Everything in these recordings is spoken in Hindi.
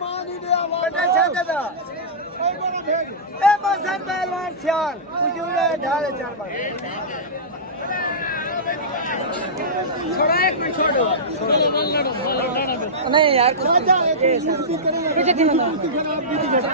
बेटा छाते दा ए बस पहलवान सियाल उजूरे ढाले चार बार छोड़ा एक मिनट छोड़ो नहीं यार पीछे थी ना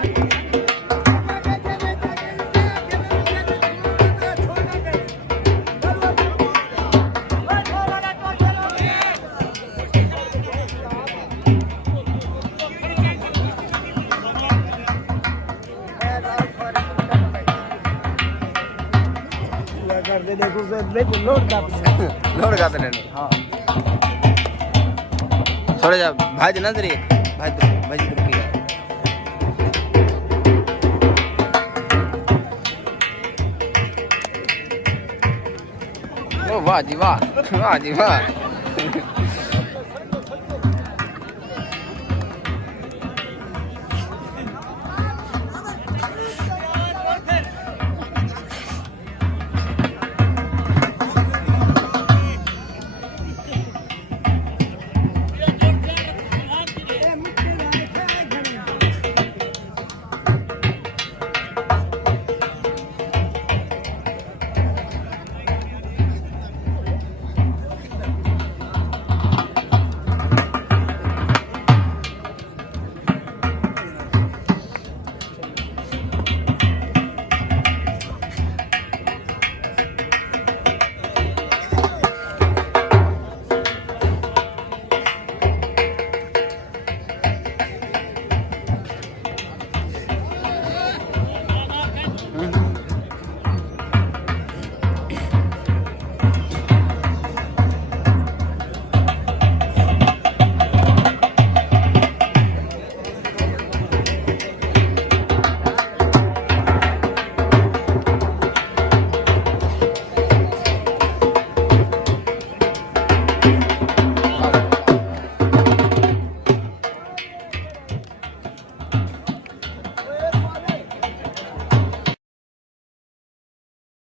देखो लोड का तो लेना हाँ थोड़ा जा भाई नजर एक भाई रुकी ओ वाह जी वाह वाह जी वाह